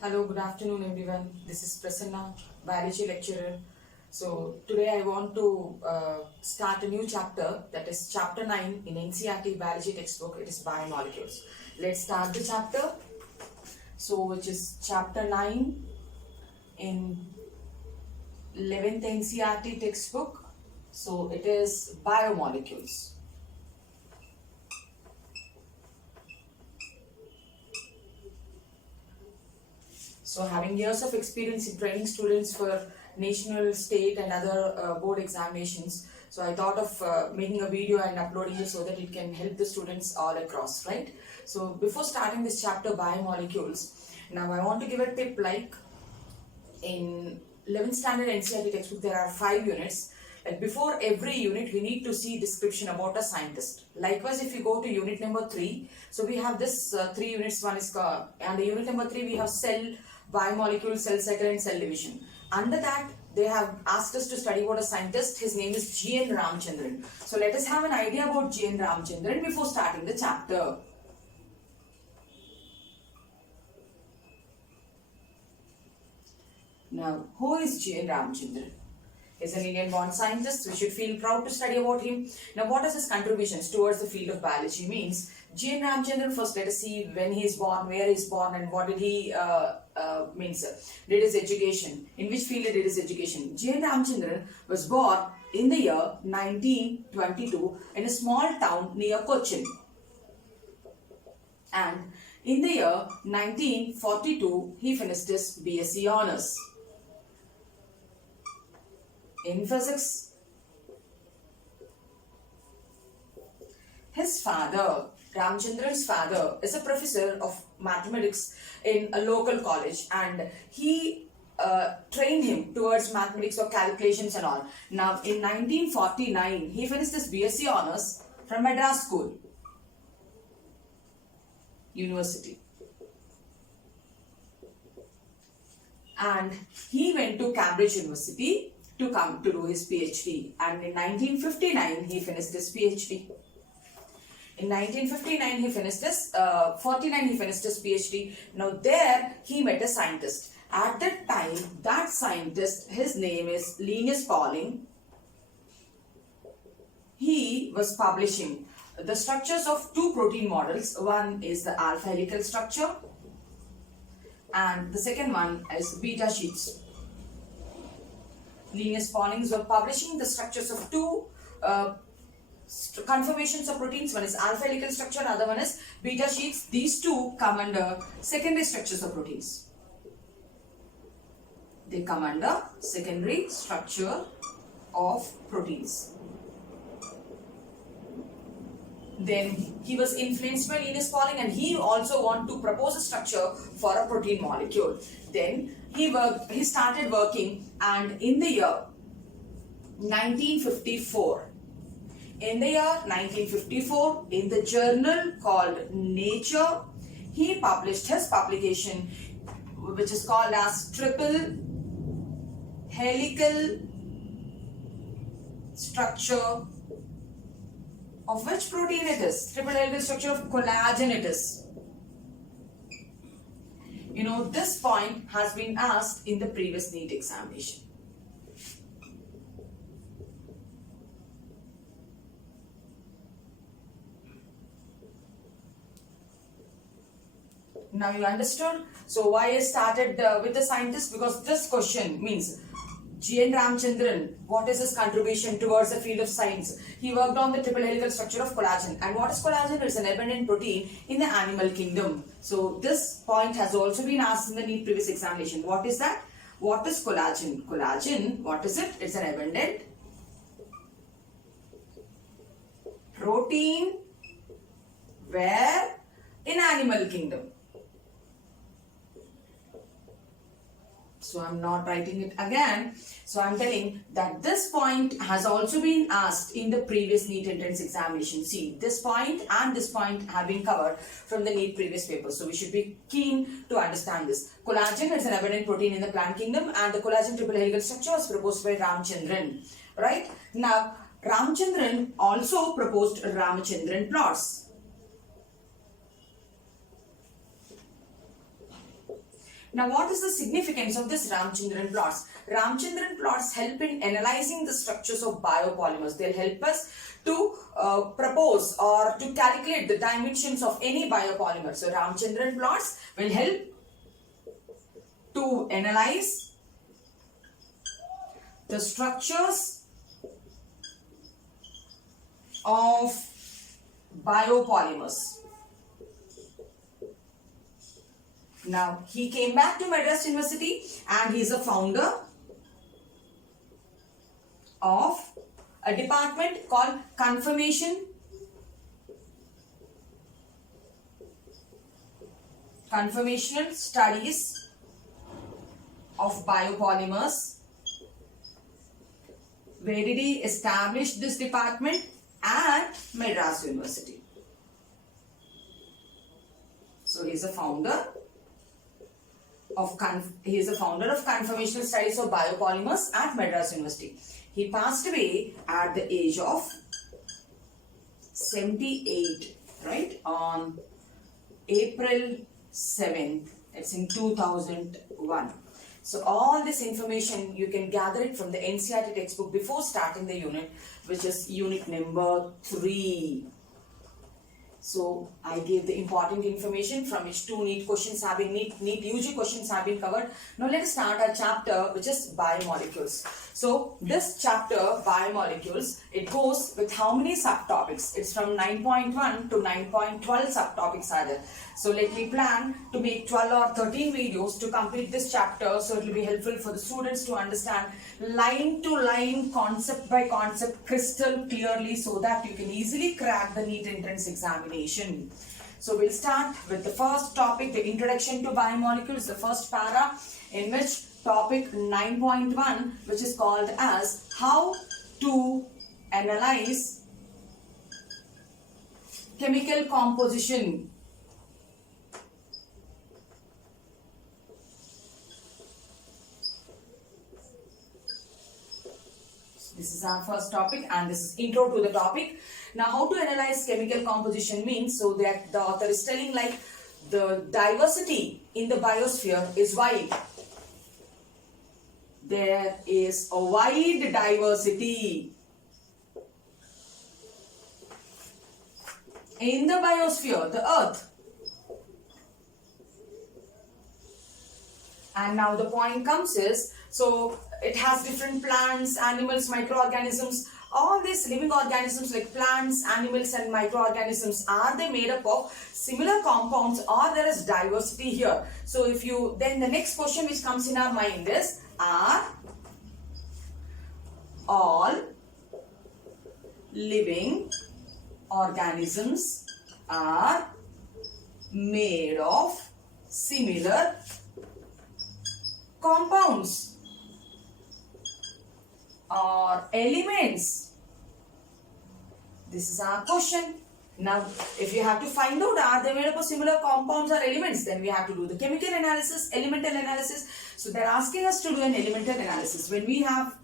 Hello, good afternoon everyone. This is Prasanna, biology lecturer. So today I want to start a new chapter, that is chapter 9 in NCERT biology textbook. It is biomolecules. Let's start the chapter. So which is chapter 9 in 11th NCERT textbook. So it is biomolecules. So having years of experience in training students for national, state and other board examinations, so I thought of making a video and uploading it so that it can help the students all across, right? So before starting this chapter, biomolecules, now I want to give a tip like in 11th standard NCERT textbook, there are 5 units. Like before every unit, we need to see description about a scientist. Likewise, if you go to unit number 3, so we have this 3 units. One is and the unit number 3 we have cell, biomolecule, cell cycle and cell division. Under that, they have asked us to study about a scientist. His name is G.N. Ramachandran. So let us have an idea about G.N. Ramachandran before starting the chapter. Now, who is G.N. Ramachandran? He's an Indian-born scientist. We should feel proud to study about him. Now, what is his contributions towards the field of biology means? G.N. Ramachandran, first let us see when he is born, where he is born and what did he did his education. In which field he did his education? G.N. Ramachandran was born in the year 1922 in a small town near Cochin. And in the year 1942, he finished his BSc Honours in physics. His father, Ramachandran's father, is a professor of mathematics in a local college and he trained him towards mathematics or calculations and all. Now in 1949, he finished his BSc Honours from Madras School University. And he went to Cambridge University to come to do his PhD, and in 1959 he finished his PhD. In 1959 he finished his 49 he finished his PhD. Now there he met a scientist. At that time, that scientist, his name is Linus Pauling. He was publishing the structures of 2 protein models. One is the alpha helical structure and the second one is beta sheets. Linus Pauling were publishing the structures of 2 conformations of proteins. One is alpha helical structure, other one is beta sheets. These 2 come under secondary structures of proteins. They come under secondary structure of proteins. Then he was influenced by Linus Pauling and he also wanted to propose a structure for a protein molecule. Then he started working, and in the year 1954, in the journal called Nature, he published his publication which is called as triple helical structure of which protein it is? Triple helical structure of collagen it is. You know, this point has been asked in the previous NEET examination. Now you understood? So why I started with the scientist? Because this question means G.N. Ramachandran, what is his contribution towards the field of science? He worked on the triple helical structure of collagen. And what is collagen? It's an abundant protein in the animal kingdom. So this point has also been asked in the NEET previous examination. What is that? What is collagen? Collagen, what is it? It's an abundant protein where in animal kingdom. So I'm not writing it again. So I'm telling that this point has also been asked in the previous NEET entrance examination. See, this point and this point have been covered from the NEET previous paper. So we should be keen to understand this. Collagen is an abundant protein in the plant kingdom and the collagen triple helical structure was proposed by Ramachandran. Right? Now, Ramachandran also proposed Ramachandran plots. Now, what is the significance of this Ramachandran plots? Ramachandran plots help in analyzing the structures of biopolymers. They'll help us to propose or to calculate the dimensions of any biopolymer. So, Ramachandran plots will help to analyze the structures of biopolymers. Now, he came back to Madras University and he is a founder of a department called Conformational Studies of Biopolymers. Where did he establish this department? At Madras University. So, he is a founder of Conformational Studies of Biopolymers at Madras University. He passed away at the age of 78, right, on April 7th. It's in 2001. So all this information you can gather it from the NCERT textbook before starting the unit, which is unit number 3. So I gave the important information from which 2 NEET questions have been NEET UG questions have been covered. Now let us start our chapter, which is biomolecules. So this chapter, biomolecules, it goes with how many subtopics? It's from 9.1 to 9.12 subtopics are there. So let me plan to make 12 or 13 videos to complete this chapter, so it will be helpful for the students to understand line to line, concept by concept crystal clearly, so that you can easily crack the NEET entrance examination. So we'll start with the first topic, the introduction to biomolecules, the first para, in which topic 9.1, which is called as how to analyze chemical composition. This is our first topic and this is intro to the topic. Now, how to analyze chemical composition means, so that the author is telling like the diversity in the biosphere is wide. There is a wide diversity in the biosphere, the earth. And now the point comes is, so it has different plants, animals, microorganisms. All these living organisms like plants, animals and microorganisms, are they made up of similar compounds or there is diversity here? So if you, then the next question which comes in our mind is, are all living organisms are made of similar compounds or elements? This is our question. Now, if you have to find out are they made up of similar compounds or elements, then we have to do the chemical analysis, elemental analysis. So they're asking us to do an elemental analysis. When we have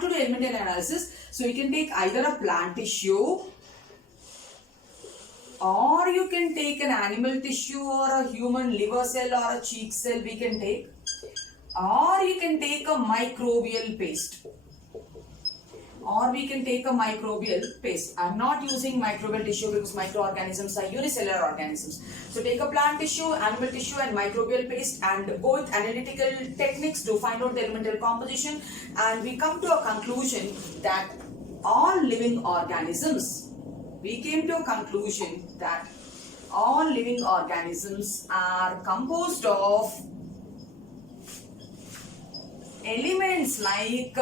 to do elemental analysis, so you can take either a plant tissue, or you can take an animal tissue or a human liver cell or a cheek cell we can take, or you can take a microbial paste. Or we can take a microbial paste. I am not using microbial tissue because microorganisms are unicellular organisms. So take a plant tissue, animal tissue and microbial paste and go with analytical techniques to find out the elemental composition, and we come to a conclusion that all living organisms, we came to a conclusion that all living organisms are composed of elements like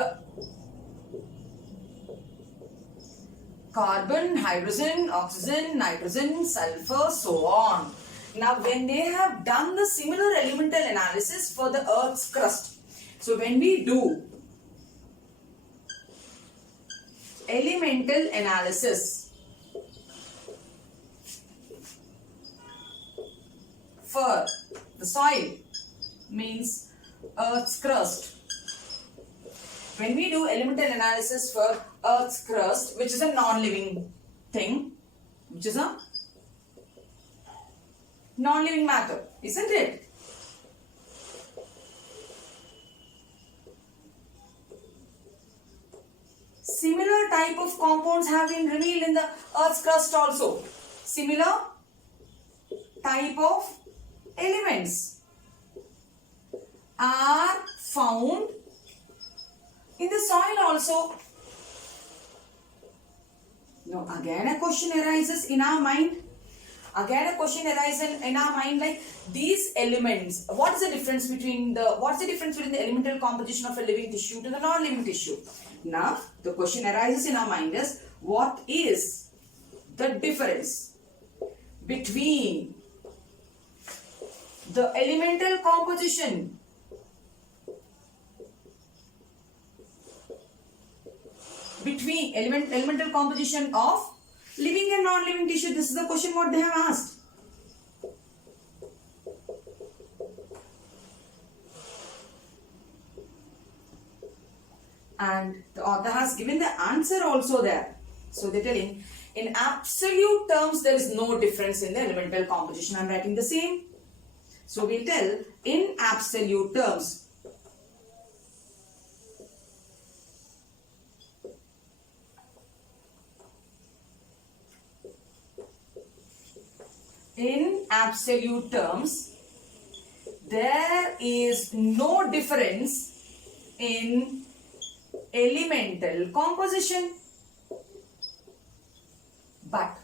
carbon, hydrogen, oxygen, nitrogen, sulfur, so on. Now, when they have done the similar elemental analysis for the Earth's crust, so when we do elemental analysis for the soil, means Earth's crust. When we do elemental analysis for Earth's crust, which is a non-living thing, which is a non-living matter, isn't it? Similar type of compounds have been revealed in the Earth's crust also. Similar type of elements are found in the soil also. Now again a question arises in our mind. Like these elements, what's the difference between the elemental composition of a living tissue to the non-living tissue? Now the question arises in our mind is, what is the difference between the elemental composition elemental composition of living and non-living tissue? This is the question what they have asked. And the author has given the answer also there. So they're telling, in absolute terms, there is no difference in the elemental composition. I'm writing the same. So we'll tell, in absolute terms, there is no difference in elemental composition. But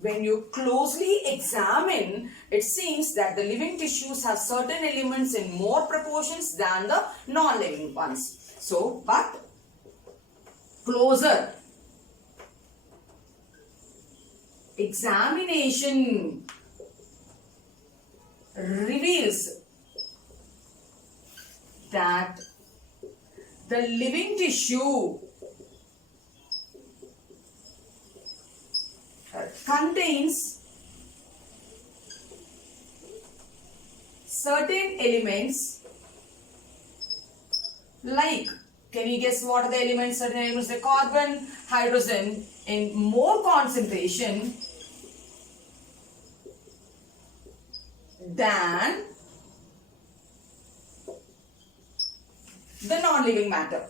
when you closely examine, it seems that the living tissues have certain elements in more proportions than the non-living ones. So, but closer examination reveals that the living tissue contains certain elements like, can you guess what are the elements? Certain elements, the carbon, hydrogen in more concentration than the non-living matter.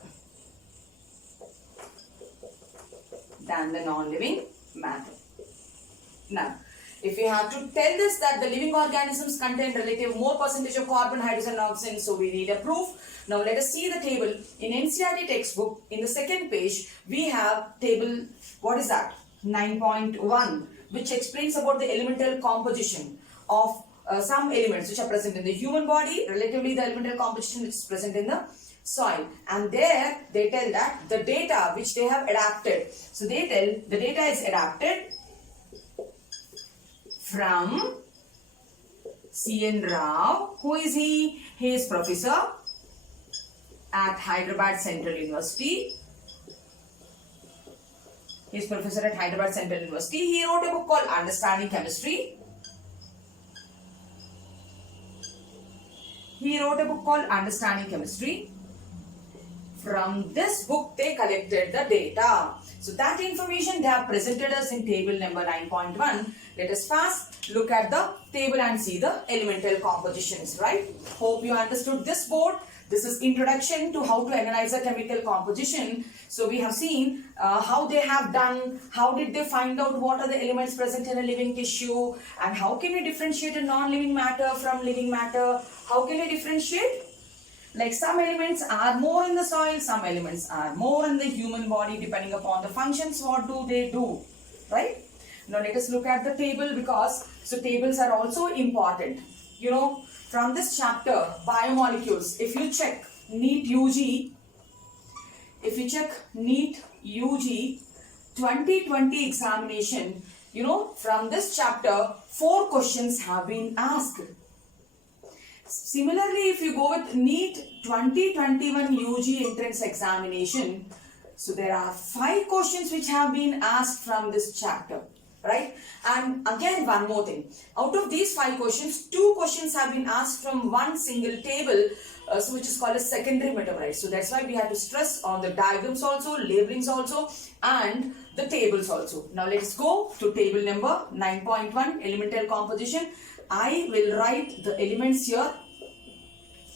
Now, if you have to tell this that the living organisms contain relative more percentage of carbon, hydrogen and oxygen, so we need a proof. Now let us see the table. In NCERT textbook, in the second page, we have table, what is that? 9.1, which explains about the elemental composition of some elements which are present in the human body, relatively the elemental composition which is present in the soil. And there they tell that the data which they have adapted. So they tell the data is adapted from C.N. Rao. Who is he? He is professor at Hyderabad Central University. He is professor at Hyderabad Central University. He wrote a book called Understanding Chemistry. From this book, they collected the data. So that information they have presented us in table number 9.1. Let us first look at the table and see the elemental compositions, right? Hope you understood this board. This is introduction to how to analyze a chemical composition. So we have seen how they have done, how did they find out what are the elements present in a living tissue, and how can we differentiate a non-living matter from living matter. How can we differentiate? Like some elements are more in the soil, some elements are more in the human body, depending upon the functions, what do they do, right? Now let us look at the table, because so tables are also important. You know, from this chapter, biomolecules, if you check NEET UG 2020 examination, you know, from this chapter, 4 questions have been asked. Similarly, if you go with NEET 2021 UG entrance examination, so there are 5 questions which have been asked from this chapter, right? And again, one more thing. Out of these 5 questions, 2 questions have been asked from one single table, so which is called a secondary metabolite. So that's why we have to stress on the diagrams also, labelings also, and the tables also. Now let's go to table number 9.1, elemental composition. I will write the elements here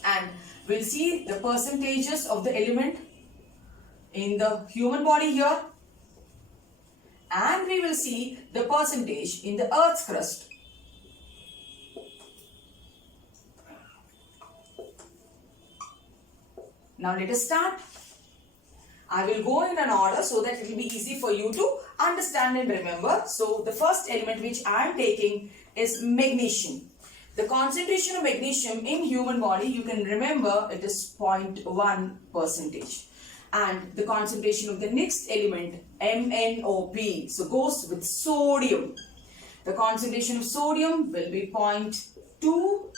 and we'll see the percentages of the element in the human body here, and we will see the percentage in the Earth's crust. Now let us start. I will go in an order so that it will be easy for you to understand and remember. So the first element which I am taking is magnesium. The concentration of magnesium in human body, you can remember it is 0.1 percentage. And the concentration of the next element, MnOP, so goes with sodium. The concentration of sodium will be 0.2.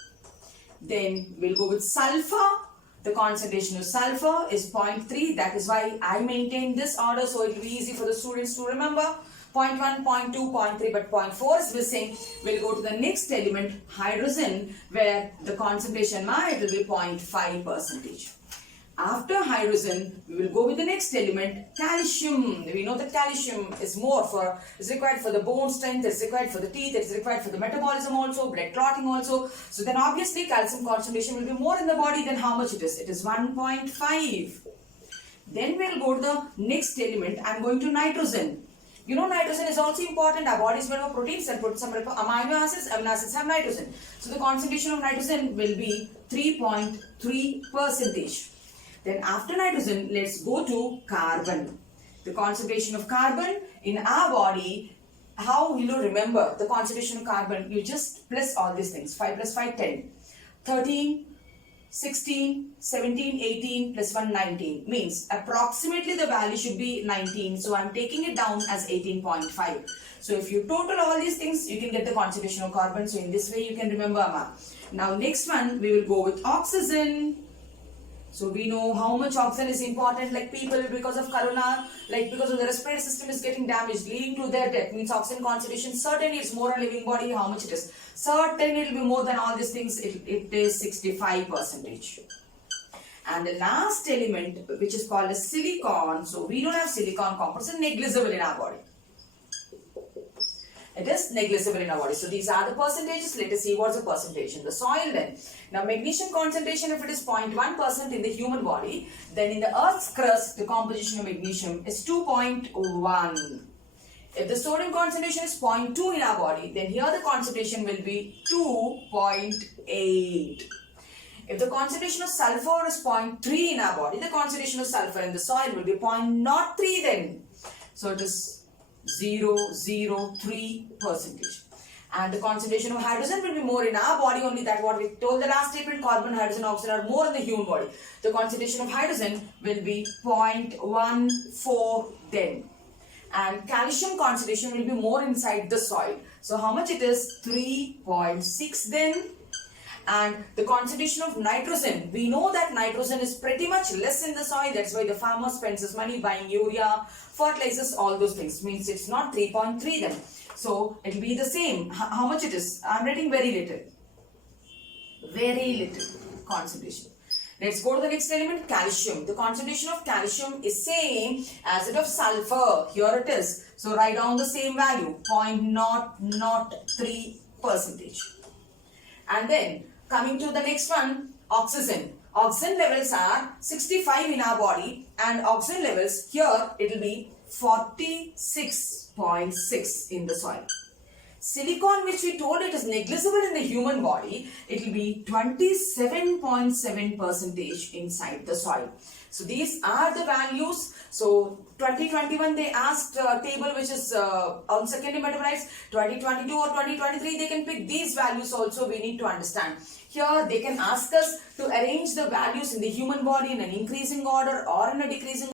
Then we'll go with sulfur. The concentration of sulfur is 0.3. That is why I maintain this order, so it will be easy for the students to remember. 0.1, 0.2, 0.3, but 0.4 is missing. We'll go to the next element, hydrogen, where the concentration it will be 0.5 percentage. After hydrogen, we will go with the next element, calcium. We know that calcium is required for the bone strength, it's required for the teeth, it's required for the metabolism also, blood clotting also. So then obviously calcium concentration will be more in the body than how much it is. It is 1.5. Then we'll go to the next element. I'm going to nitrogen. You know nitrogen is also important. Our body is made of proteins and put some amino acids have nitrogen. So the concentration of nitrogen will be 3.3 percentage. Then after nitrogen, let's go to carbon. The concentration of carbon in our body, how will you remember the concentration of carbon? You just plus all these things. 5 plus 5, 10. 13, 16, 17, 18 plus 1, 19. Means approximately the value should be 19. So I'm taking it down as 18.5. So if you total all these things, you can get the concentration of carbon. So in this way, you can remember. Now next one, we will go with oxygen. So we know how much oxygen is important, like people because of corona, like because of the respiratory system is getting damaged, leading to their death. Means oxygen concentration certainly is more on living body, how much it is. Certainly it will be more than all these things, it is 65 percentage. And the last element which is called as silicon. So we don't have silicon compounds, it's negligible in our body. It is negligible in our body. So these are the percentages. Let us see what's the percentage in the soil then. Now magnesium concentration, if it is 0.1% in the human body, then in the Earth's crust, the composition of magnesium is 2.1. If the sodium concentration is 0.2 in our body, then here the concentration will be 2.8. If the concentration of sulfur is 0.3 in our body, the concentration of sulfur in the soil will be 0.03 then. So it is 0.003 percentage. And the concentration of hydrogen will be more in our body, only that what we told the last statement, carbon, hydrogen, oxygen are more in the human body. The concentration of hydrogen will be 0.14 then. And calcium concentration will be more inside the soil. So how much it is? 3.6 then. And the concentration of nitrogen, we know that nitrogen is pretty much less in the soil. That's why the farmer spends his money buying urea, fertilizers, all those things. Means it's not 3.3 then. So it will be the same. How much it is? I'm writing very little. Very little concentration. Let's go to the next element, calcium. The concentration of calcium is same as it of sulfur. Here it is. So write down the same value, 0.003 percentage. And then coming to the next one, oxygen. Oxygen levels are 65 in our body, and oxygen levels here it will be 46.6 in the soil. Silicon, which we told it is negligible in the human body, it will be 27.7 percentage inside the soil. So these are the values. So 2021 they asked a table which is on secondary metabolites. 2022 or 2023 they can pick these values also. We need to understand. Here they can ask us to arrange the values in the human body in an increasing order or in a decreasing